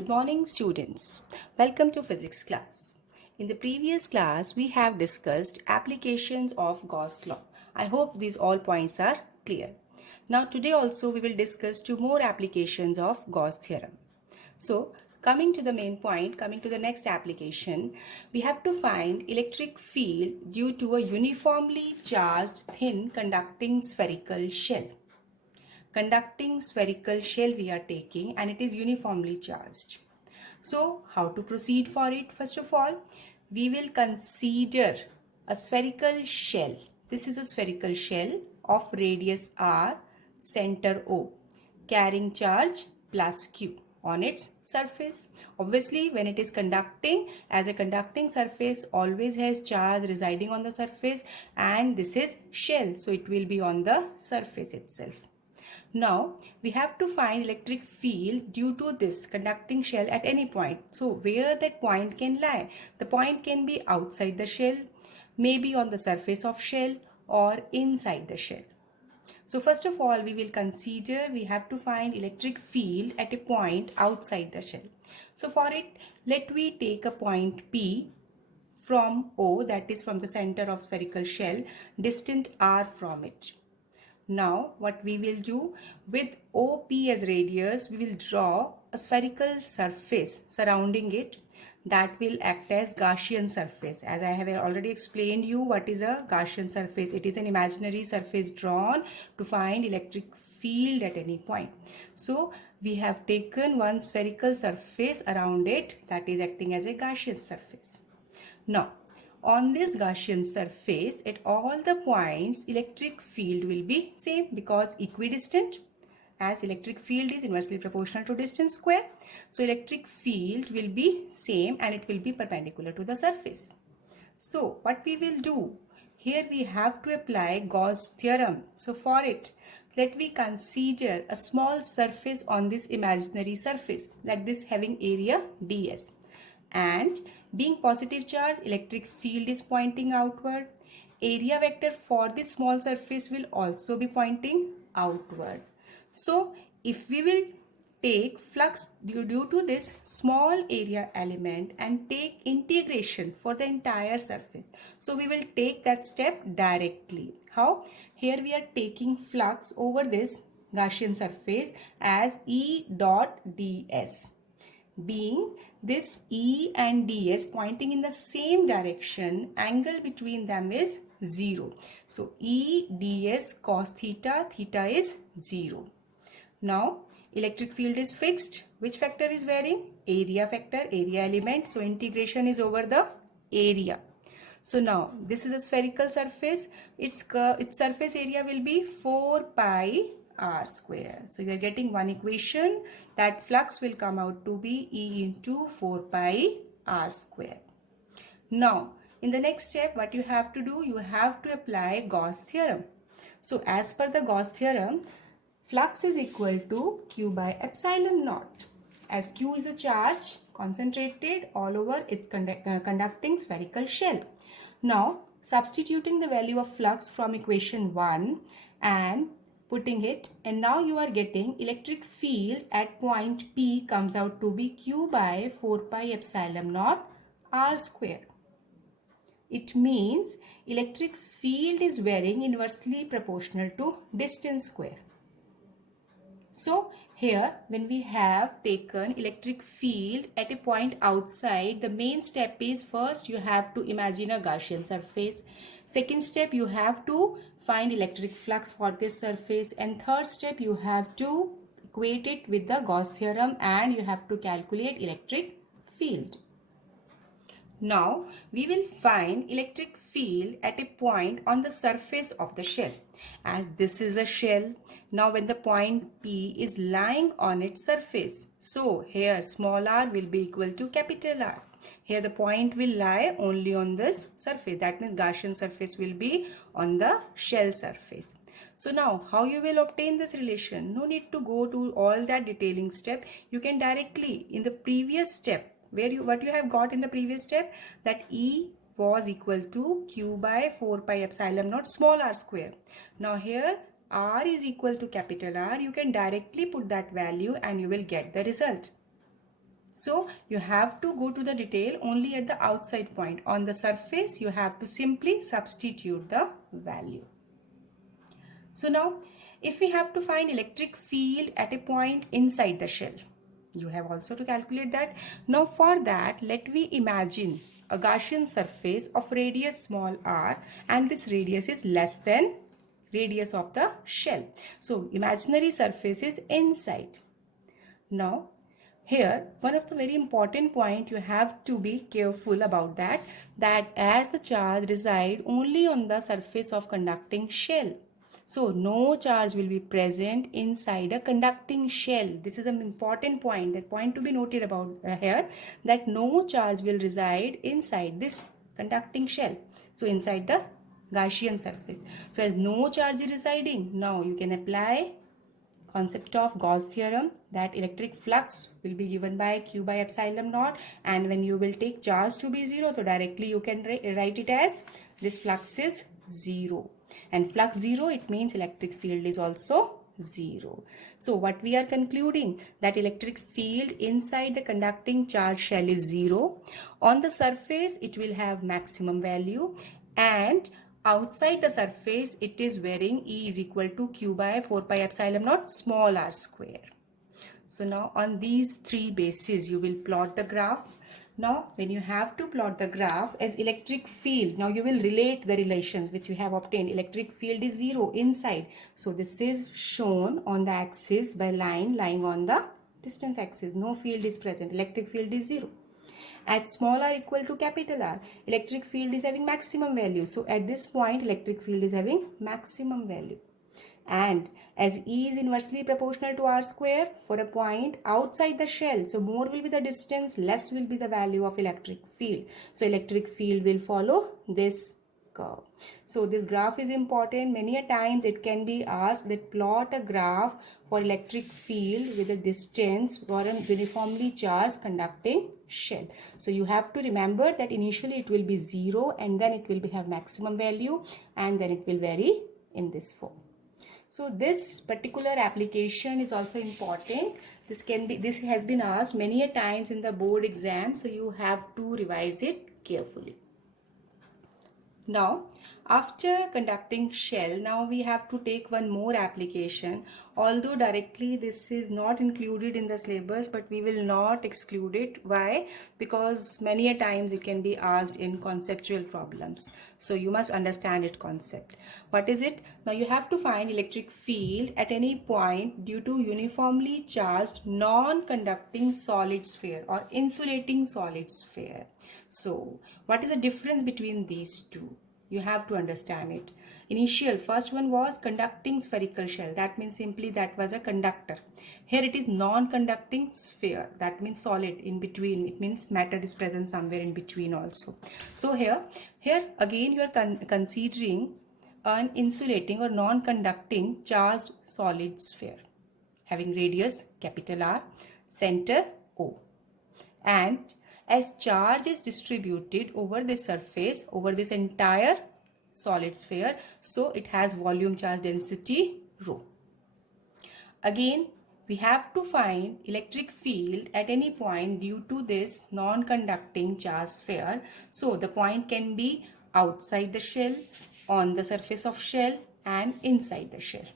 Good morning, students. Welcome to physics class. In the previous class, we have discussed applications of Gauss law. I hope these all points are clear. Now today also we will discuss two more applications of Gauss theorem. So coming to the main point, coming to the next application, we have to find electric field due to a uniformly charged thin conducting spherical shell. Conducting spherical shell we are taking and it is uniformly charged. So how to proceed for it? First of all, we will consider a spherical shell. This is a spherical shell of radius r, center O, carrying charge plus q on its surface. Obviously, when it is conducting, as a conducting surface always has charge residing on the surface, and this is shell, so it will be on the surface itself. Now we have to find electric field due to this conducting shell at any point. So where that point can lie? The point can be outside the shell, maybe on the surface of shell, or inside the shell. So first of all, we will consider we have to find electric field at a point outside the shell. So for it, let we take a point P from O, that is from the center of spherical shell, distant r from it. Now what we will do, with OP as radius, we will draw a spherical surface surrounding it that will act as Gaussian surface. As I have already explained you what is a Gaussian surface. It is an imaginary surface drawn to find electric field at any point. So we have taken one spherical surface around it that is acting as a Gaussian surface. Now on this Gaussian surface, at all the points, electric field will be same because equidistant, as electric field is inversely proportional to distance square. So electric field will be same and it will be perpendicular to the surface. So what we will do, here we have to apply Gauss theorem. So for it, let me consider a small surface on this imaginary surface, like this having area ds. And being positive charge, electric field is pointing outward. Area vector for this small surface will also be pointing outward. So if we will take flux due to this small area element and take integration for the entire surface, so we will take that step directly. How? Here we are taking flux over this Gaussian surface as E dot ds. Being this E and ds pointing in the same direction, angle between them is 0. So E ds cos theta, theta is 0. Now electric field is fixed. Which factor is varying? Area factor, area element. So integration is over the area. So now this is a spherical surface. Its surface area will be 4 pi r square. So you are getting one equation, that flux will come out to be E into 4 pi r square. Now in the next step, what you have to do, you have to apply Gauss theorem. So as per the Gauss theorem, flux is equal to Q by epsilon naught, as Q is a charge concentrated all over its conducting spherical shell. Now substituting the value of flux from equation 1 and putting it, and now you are getting electric field at point P comes out to be Q by 4 pi epsilon naught r square. It means electric field is varying inversely proportional to distance square. So here when we have taken electric field at a point outside, the main step is, first you have to imagine a Gaussian surface. Second step, you have to find electric flux for this surface. And third step, you have to equate it with the Gauss theorem and you have to calculate electric field. Now we will find electric field at a point on the surface of the shell. As this is a shell, now when the point P is lying on its surface, so here small r will be equal to capital R. Here the point will lie only on this surface. That means Gaussian surface will be on the shell surface. So now how you will obtain this relation? No need to go to all that detailing step. You can directly in the previous step, what you have got in the previous step, that E was equal to Q by 4 pi epsilon naught small r square. Now here R is equal to capital R. You can directly put that value and you will get the result. So you have to go to the detail only at the outside point. On the surface, you have to simply substitute the value. So now, if we have to find electric field at a point inside the shell, you have also to calculate that. Now for that, let we imagine a Gaussian surface of radius small r, and this radius is less than radius of the shell. So imaginary surface is inside. Now here one of the very important point you have to be careful about that as the charge reside only on the surface of conducting shell. So no charge will be present inside a conducting shell. This is an important point, that point to be noted about here, that no charge will reside inside this conducting shell. So inside the Gaussian surface. So as no charge is residing, now you can apply concept of Gauss theorem, that electric flux will be given by Q by epsilon naught, and when you will take charge to be 0, so directly you can write it as this flux is 0, and flux 0, it means electric field is also 0. So what we are concluding, that electric field inside the conducting charge shell is 0. On the surface it will have maximum value, and outside the surface it is varying E is equal to Q by 4 pi epsilon naught small r square. So now on these three bases you will plot the graph. Now when you have to plot the graph as electric field, now you will relate the relations which you have obtained. Electric field is 0 inside. So this is shown on the axis by line lying on the distance axis. No field is present. Electric field is 0. At small r equal to capital R, electric field is having maximum value. So at this point, electric field is having maximum value. And as E is inversely proportional to R square for a point outside the shell, so more will be the distance, less will be the value of electric field. So electric field will follow this curve. So this graph is important. Many a times it can be asked that plot a graph for electric field with a distance for a uniformly charged conducting shell. So you have to remember that initially it will be 0, and then it will have maximum value, and then it will vary in this form. So this particular application is also important. This has been asked many a times in the board exam, so you have to revise it carefully. Now, after conducting shell, now we have to take one more application. Although directly this is not included in the syllabus, but we will not exclude it. Why? Because many a times it can be asked in conceptual problems. So you must understand its concept. What is it? Now you have to find electric field at any point due to uniformly charged non-conducting solid sphere or insulating solid sphere. So what is the difference between these two? You have to understand it. First one was conducting spherical shell. That means simply that was a conductor. Here it is non-conducting sphere. That means solid in between. It means matter is present somewhere in between also. So here again you are considering an insulating or non-conducting charged solid sphere having radius capital R, center O, and as charge is distributed over the surface, over this entire solid sphere, so it has volume charge density rho. Again, we have to find electric field at any point due to this non-conducting charge sphere. So the point can be outside the shell, on the surface of shell, and inside the shell.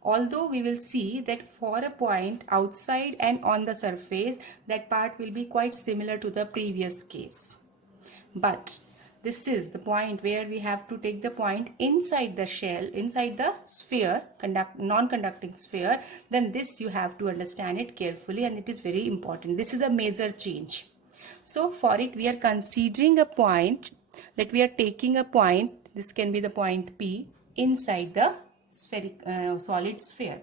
Although we will see that for a point outside and on the surface, that part will be quite similar to the previous case. But this is the point where we have to take the point inside the shell, inside the sphere, non-conducting sphere. Then this you have to understand it carefully, and it is very important. This is a major change. So for it we are considering a point, that we are taking a point, this can be the point P, inside the solid sphere.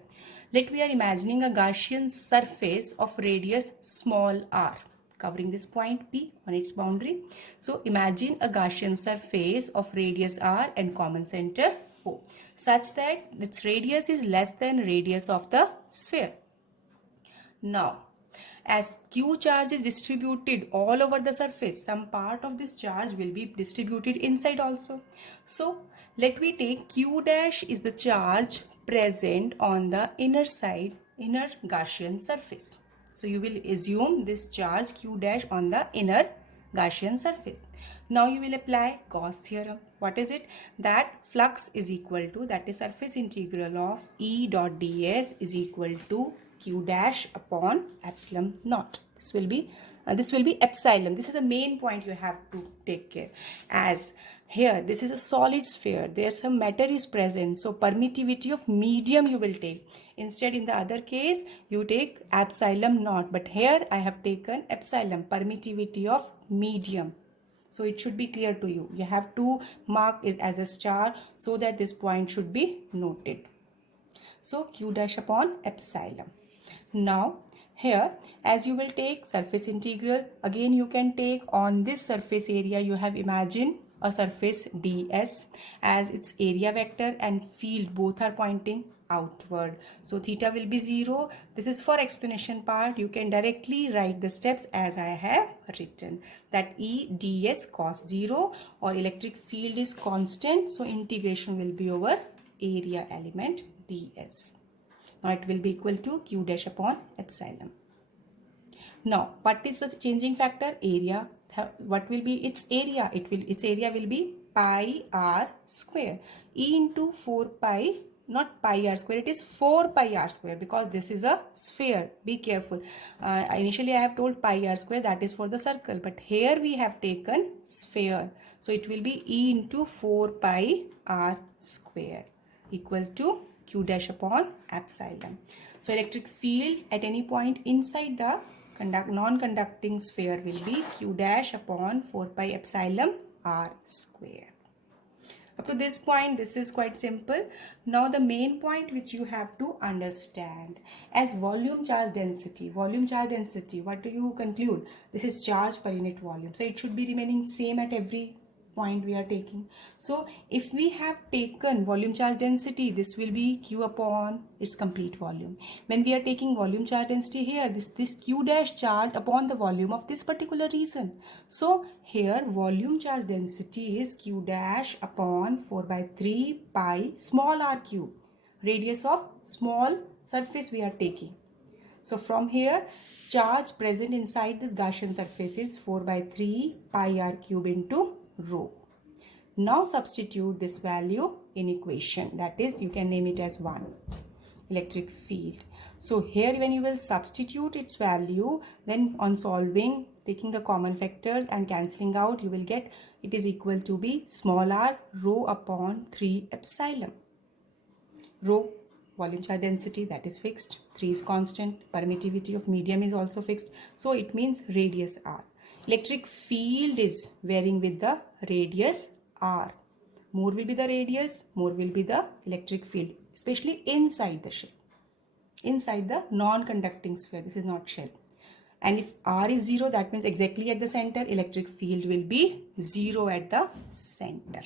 Let we are imagining a Gaussian surface of radius small r covering this point P on its boundary. So imagine a Gaussian surface of radius r and common center O, such that its radius is less than radius of the sphere. Now, as Q charge is distributed all over the surface, some part of this charge will be distributed inside also. So let we take Q dash is the charge present on the inner side, inner Gaussian surface. So you will assume this charge q dash on the inner Gaussian surface. Now you will apply Gauss theorem. What is it? That flux is equal to, that is surface integral of E dot ds is equal to q dash upon epsilon naught. This will be epsilon. This is the main point you have to take care. As here, this is a solid sphere. There's some matter is present. So permittivity of medium you will take. Instead, in the other case, you take epsilon naught. But here I have taken epsilon, permittivity of medium. So it should be clear to you. You have to mark it as a star so that this point should be noted. So q dash upon epsilon. Now here, as you will take surface integral, again you can take on this surface area, you have imagined a surface ds as its area vector and field both are pointing outward. So theta will be 0. This is for explanation part. You can directly write the steps as I have written, that E ds cos 0, or electric field is constant. So integration will be over area element ds. Now it will be equal to q dash upon epsilon. Now what is the changing factor? Area. What will be its area? Its area will be pi r square. E into 4 pi, not pi r square, it is 4 pi r square, because this is a sphere. Be careful. Initially I have told pi r square, that is for the circle, but here we have taken sphere. So it will be E into 4 pi r square equal to q dash upon epsilon. So electric field at any point inside the non-conducting sphere will be q dash upon 4 pi epsilon r square. Up to this point, this is quite simple. Now the main point which you have to understand, as volume charge density, what do you conclude? This is charge per unit volume. So it should be remaining same at every point we are taking. So if we have taken volume charge density, this will be q upon its complete volume. When we are taking volume charge density here, this q dash charge upon the volume of this particular region. So here volume charge density is q dash upon 4 by 3 pi small r cube, radius of small surface we are taking. So from here, charge present inside this Gaussian surface is 4 by 3 pi r cube into rho. Now substitute this value in equation, that is, you can name it as 1, electric field. So here when you will substitute its value, then on solving, taking the common factor and cancelling out, you will get it is equal to be small r rho upon 3 epsilon. Rho, volume charge density, that is fixed, 3 is constant, permittivity of medium is also fixed, so it means radius r. Electric field is varying with the radius r. More will be the radius, more will be the electric field, especially inside the shell, inside the non-conducting sphere. This is not shell. And if r is 0, that means exactly at the center, electric field will be 0 at the center.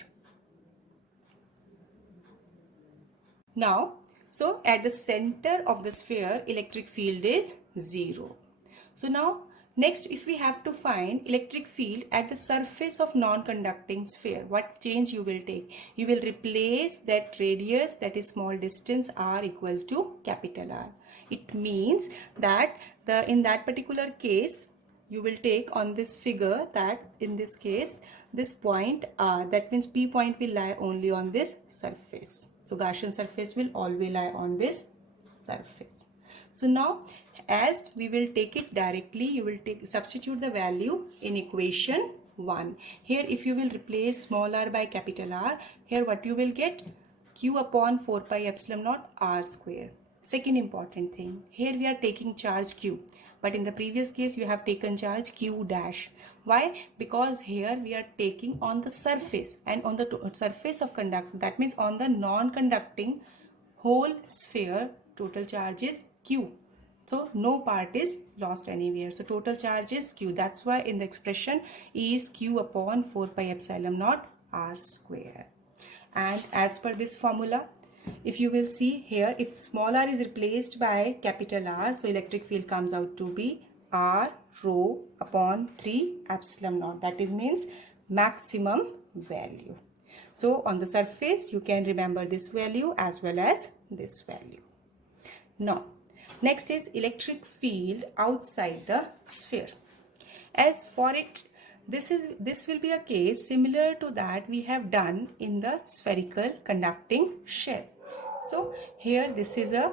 Now, so at the center of the sphere, electric field is 0. So now, next, if we have to find electric field at the surface of non-conducting sphere, what change you will take? You will replace that radius, that is small distance, r equal to capital R. It means that in that particular case, you will take on this figure that in this case, this point R, that means P point will lie only on this surface. So Gaussian surface will always lie on this surface. So now, as we will take it directly, you will substitute the value in equation 1. Here if you will replace small r by capital R, here what you will get? Q upon 4 pi epsilon naught r square. Second important thing, here we are taking charge Q, but in the previous case you have taken charge Q dash. Why? Because here we are taking on the surface, and on the surface of that means on the non-conducting whole sphere, total charge is Q. So no part is lost anywhere. So total charge is Q. That's why in the expression E is Q upon 4 pi epsilon naught r square. And as per this formula, if you will see here, if small r is replaced by capital R, so electric field comes out to be r rho upon 3 epsilon naught. That is means maximum value. So on the surface, you can remember this value as well as this value. Now, Next is electric field outside the sphere. As for it, this will be a case similar to that we have done in the spherical conducting shell. So here this is a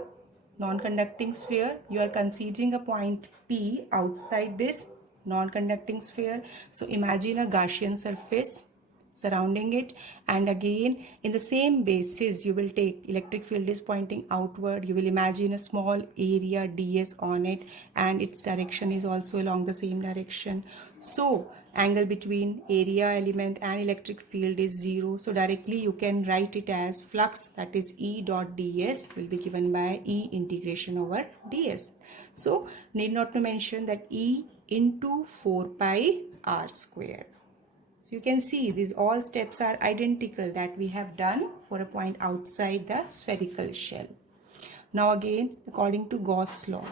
non-conducting sphere. You are considering a point P outside this non-conducting sphere. So imagine a Gaussian surface surrounding it, and again in the same basis you will take electric field is pointing outward. You will imagine a small area ds on it, and its direction is also along the same direction. So angle between area element and electric field is 0. So directly you can write it as flux, that is E dot ds will be given by E integration over ds. So need not to mention that E into 4 pi r square. So you can see these all steps are identical that we have done for a point outside the spherical shell. Now again, according to Gauss law,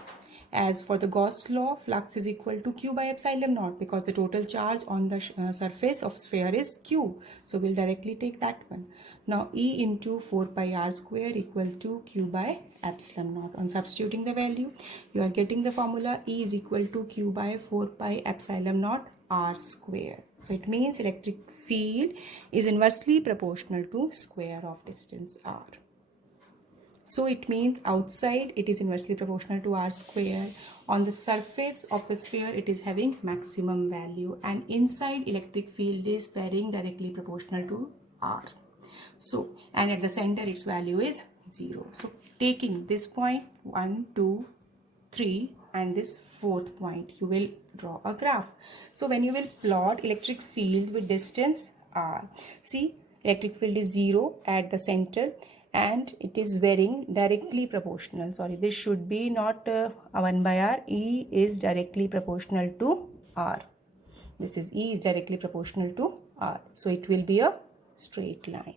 as for the Gauss law, flux is equal to Q by epsilon naught, because the total charge on the surface of sphere is Q. So we'll directly take that one. Now E into 4 pi r square equal to Q by epsilon naught. On substituting the value, you are getting the formula E is equal to Q by 4 pi epsilon naught r square. So it means electric field is inversely proportional to square of distance r. So it means outside it is inversely proportional to r square. On the surface of the sphere it is having maximum value, and inside electric field is varying directly proportional to r. So, and at the center its value is 0. So taking this point 1, 2, 3 and this fourth point, you will draw a graph. So when you will plot electric field with distance r, see electric field is 0 at the center and it is varying directly proportional. Sorry, this should be not 1 by r. E is directly proportional to r. This is E is directly proportional to r. So it will be a straight line.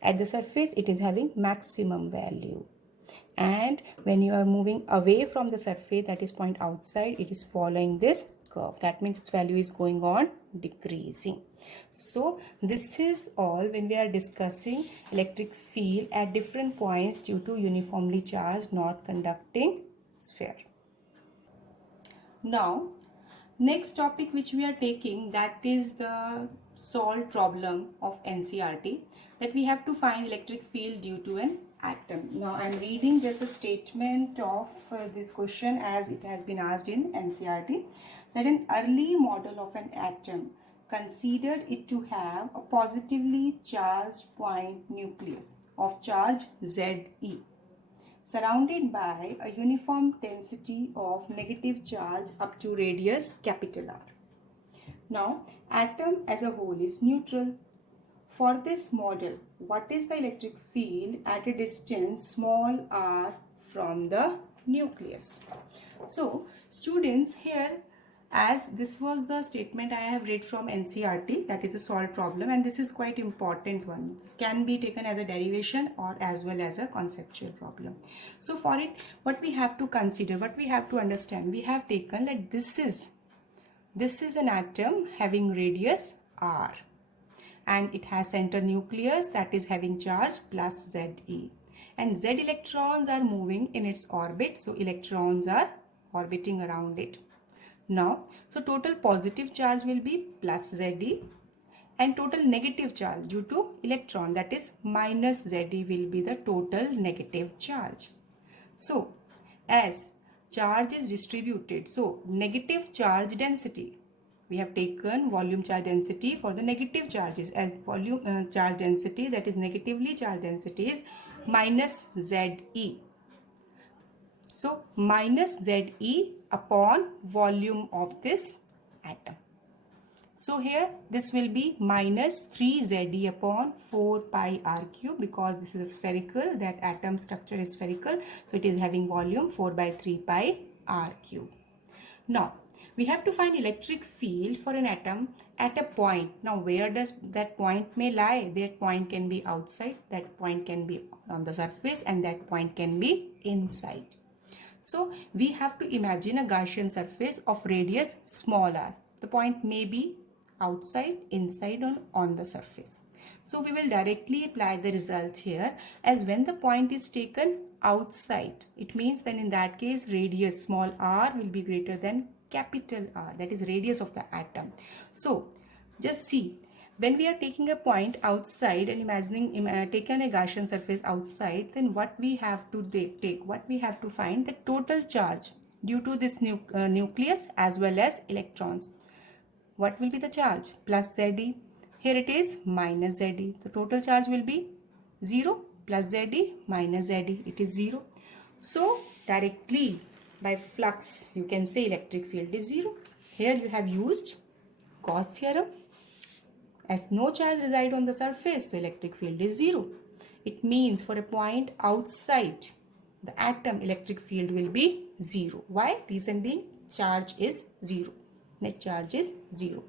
At the surface it is having maximum value, and when you are moving away from the surface, that is point outside, it is following this curve. That means its value is going on decreasing. So this is all when we are discussing electric field at different points due to uniformly charged not conducting sphere. Now next topic which we are taking, that is the solved problem of NCERT, that we have to find electric field due to an atom. Now I am reading just the statement of this question as it has been asked in NCERT, that an early model of an atom considered it to have a positively charged point nucleus of charge Ze, surrounded by a uniform density of negative charge up to radius capital R. Now, atom as a whole is neutral. For this model, what is the electric field at a distance small r from the nucleus? So, students, here, as this was the statement I have read from NCERT, that is a solved problem, and this is quite important one. This can be taken as a derivation or as well as a conceptual problem. So for it, what we have to consider, what we have to understand, we have taken that this is an atom having radius r, and it has center nucleus that is having charge plus Ze, and Z electrons are moving in its orbit, so electrons are orbiting around it. Now, so total positive charge will be plus Ze, and total negative charge due to electron, that is minus Ze, will be the total negative charge. So, as charge is distributed, so negative charge density, we have taken volume charge density for the negative charges, as volume charge density, that is negatively charged density, is minus Ze. So minus Ze upon volume of this atom. So here this will be minus 3 Ze upon 4 pi r cube, because this is spherical, that atom structure is spherical, so it is having volume 4 by 3 pi r cube. Now we have to find electric field for an atom at a point. Now where does that point may lie? That point can be outside, that point can be on the surface, and that point can be inside. So we have to imagine a Gaussian surface of radius small r. The point may be outside, inside, or on the surface. So we will directly apply the result here, as when the point is taken outside, it means then in that case radius small r will be greater than capital R, that is radius of the atom. So just see, when we are taking a point outside and taken a Gaussian surface outside, then what we have to what we have to find the total charge due to this nucleus as well as electrons. What will be the charge? Plus Ze. Here it is minus Ze. The total charge will be 0 plus Ze minus Ze. It is 0. So directly by flux you can say electric field is 0. Here you have used Gauss theorem. As no charge resides on the surface, so electric field is 0. It means for a point outside the atom, electric field will be 0. Why? Reason being charge is 0. Net charge is 0.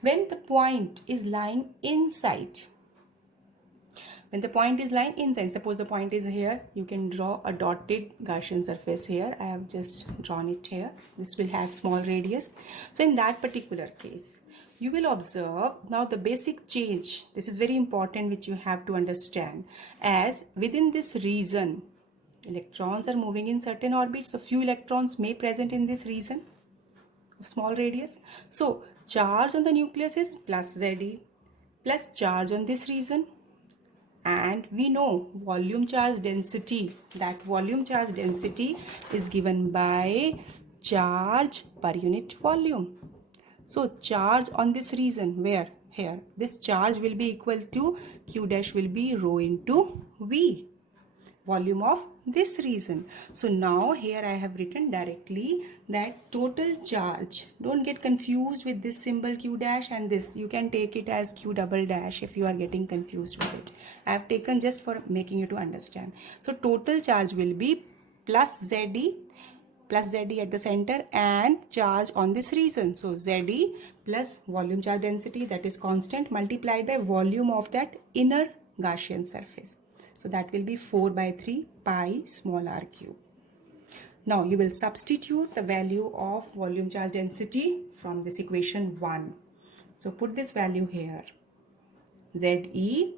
When the point is lying inside, suppose the point is here, you can draw a dotted Gaussian surface here. I have just drawn it here. This will have small radius. So in that particular case, you will observe now the basic change. This is very important, which you have to understand. As within this region, electrons are moving in certain orbits. A few electrons may present in this region of small radius. So charge on the nucleus is plus Ze plus charge on this region. And we know volume charge density. That volume charge density is given by charge per unit volume. So charge on this region, where? Here. This charge will be equal to Q dash will be rho into V, volume of this region. So now here I have written directly that total charge. Don't get confused with this symbol Q dash and this. You can take it as Q double dash if you are getting confused with it. I have taken just for making you to understand. So total charge will be plus Ze at the center and charge on this region. So Ze plus volume charge density, that is constant, multiplied by volume of that inner Gaussian surface. So that will be 4 by 3 pi small r cube. Now you will substitute the value of volume charge density from this equation 1. So put this value here. Ze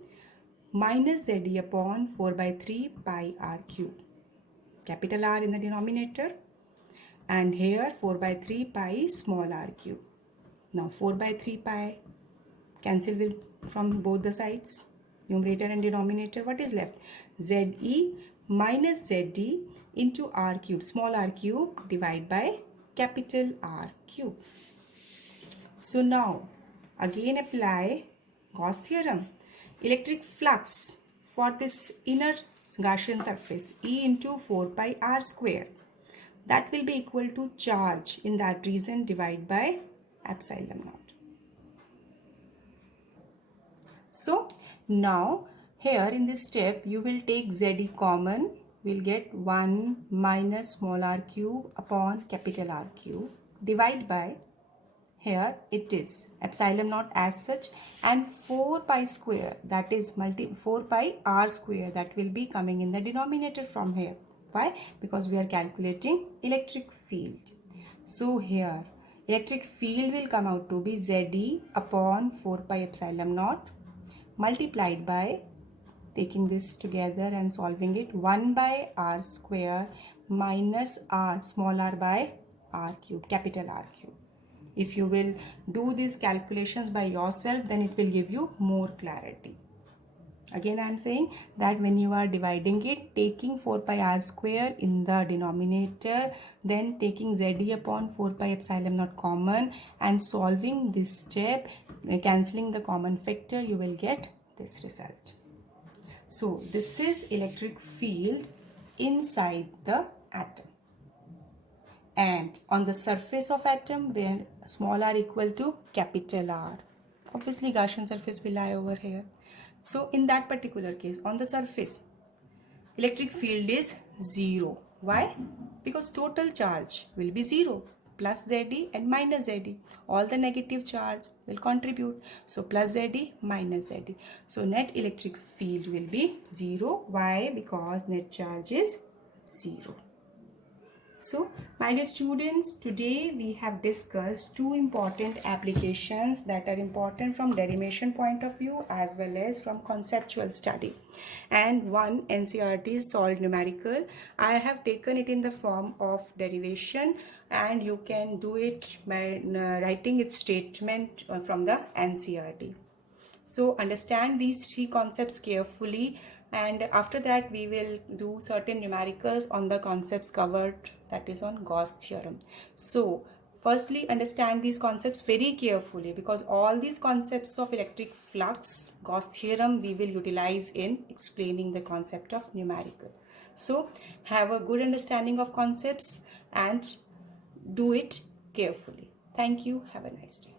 minus Ze upon 4 by 3 pi r cube. Capital R in the denominator. And here 4 by 3 pi small r cube. Now 4 by 3 pi cancel from both the sides, numerator and denominator. What is left? Ze minus Ze into r cube, small r cube, divided by capital R cube. So now again apply Gauss theorem. Electric flux for this inner Gaussian surface, E into 4 pi r square. That will be equal to charge in that region divided by epsilon naught. So now here in this step you will take Ze common. We'll get 1 minus small r cube upon capital R cube divided by, here it is epsilon naught as such, and 4 pi square, that is 4 pi r square, that will be coming in the denominator from here. Why? Because we are calculating electric field. So here electric field will come out to be Ze upon 4 pi epsilon naught multiplied by, taking this together and solving it, 1 by r square minus r small r by r cube, capital R cube. If you will do these calculations by yourself, then it will give you more clarity. Again I am saying that when you are dividing it, taking 4 pi r square in the denominator, then taking Ze upon 4 pi epsilon naught common and solving this step, cancelling the common factor, you will get this result. So this is electric field inside the atom. And on the surface of atom, where small r equal to capital R. Obviously Gaussian surface will lie over here. So in that particular case, on the surface, electric field is 0. Why? Because total charge will be 0. Plus Ze and minus Ze. All the negative charge will contribute. So plus Ze minus Ze. So net electric field will be 0. Why? Because net charge is 0. So, my dear students, today we have discussed two important applications that are important from derivation point of view as well as from conceptual study. And one NCERT solved numerical. I have taken it in the form of derivation, and you can do it by writing its statement from the NCERT. So understand these three concepts carefully, and after that we will do certain numericals on the concepts covered, that is on Gauss theorem. So firstly, understand these concepts very carefully, because all these concepts of electric flux, Gauss theorem, we will utilize in explaining the concept of numerical. So have a good understanding of concepts and do it carefully. Thank you. Have a nice day.